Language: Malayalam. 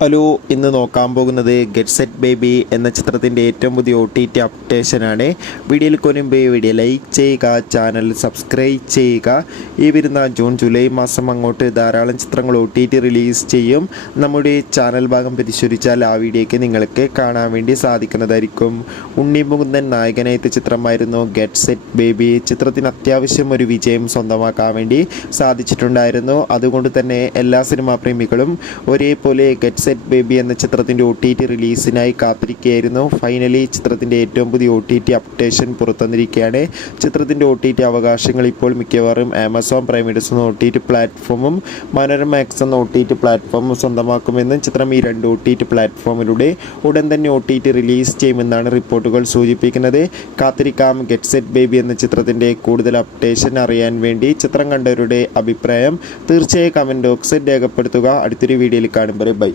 ഹലോ, ഇന്ന് നോക്കാൻ പോകുന്നത് ഗെറ്റ് സെറ്റ് ബേബി എന്ന ചിത്രത്തിൻ്റെ ഏറ്റവും പുതിയ OTT അപ്ഡേഷനാണ്. വീഡിയോയിൽ കൊനുമ്പ് വീഡിയോ ലൈക്ക് ചെയ്യുക, ചാനൽ സബ്സ്ക്രൈബ് ചെയ്യുക. ഈ വരുന്ന ജൂൺ ജൂലൈ മാസം അങ്ങോട്ട് ധാരാളം ചിത്രങ്ങൾ OTT റിലീസ് ചെയ്യും. നമ്മുടെ ചാനൽ ഭാഗം പരിശോധിച്ചാൽ ആ വീഡിയോയ്ക്ക് നിങ്ങൾക്ക് കാണാൻ വേണ്ടി സാധിക്കുന്നതായിരിക്കും. ഉണ്ണി മുകുന്ദൻ നായകനെത്തിയ ചിത്രമായിരുന്നു ഗെറ്റ് സെറ്റ് ബേബി. ചിത്രത്തിന് അത്യാവശ്യം ഒരു വിജയം സ്വന്തമാക്കാൻ വേണ്ടി സാധിച്ചിട്ടുണ്ടായിരുന്നു. അതുകൊണ്ട് തന്നെ എല്ലാ സിനിമാ പ്രേമികളും ഒരേപോലെ ഗെറ്റ് സെറ്റ് ബേബി എന്ന ചിത്രത്തിൻ്റെ OTT റിലീസിനായി കാത്തിരിക്കുകയായിരുന്നു. ഫൈനലി ചിത്രത്തിൻ്റെ ഏറ്റവും പുതിയ OTT അപ്ഡേഷൻ പുറത്തുവന്നിരിക്കുകയാണ്. ചിത്രത്തിൻ്റെ OTT അവകാശങ്ങൾ ഇപ്പോൾ മിക്കവാറും ആമസോൺ പ്രൈം വീഡിയോസ് എന്ന OTT പ്ലാറ്റ്ഫോമും മനോരമ മാക്സ് എന്ന OTT പ്ലാറ്റ്ഫോമും സ്വന്തമാക്കുമെന്നും ചിത്രം ഈ രണ്ട് OTT പ്ലാറ്റ്ഫോമിലൂടെ ഉടൻ തന്നെ OTT റിലീസ് ചെയ്യുമെന്നാണ് റിപ്പോർട്ടുകൾ സൂചിപ്പിക്കുന്നത്. കാത്തിരിക്കാം ഗെറ്റ് സെറ്റ് ബേബി എന്ന ചിത്രത്തിൻ്റെ കൂടുതൽ അപ്ഡേഷൻ അറിയാൻ വേണ്ടി. ചിത്രം കണ്ടവരുടെ അഭിപ്രായം തീർച്ചയായും കമൻറ്റ് ബോക്സിൽ രേഖപ്പെടുത്തുക. അടുത്തൊരു വീഡിയോയിൽ കാണുമ്പോൾ ബൈ.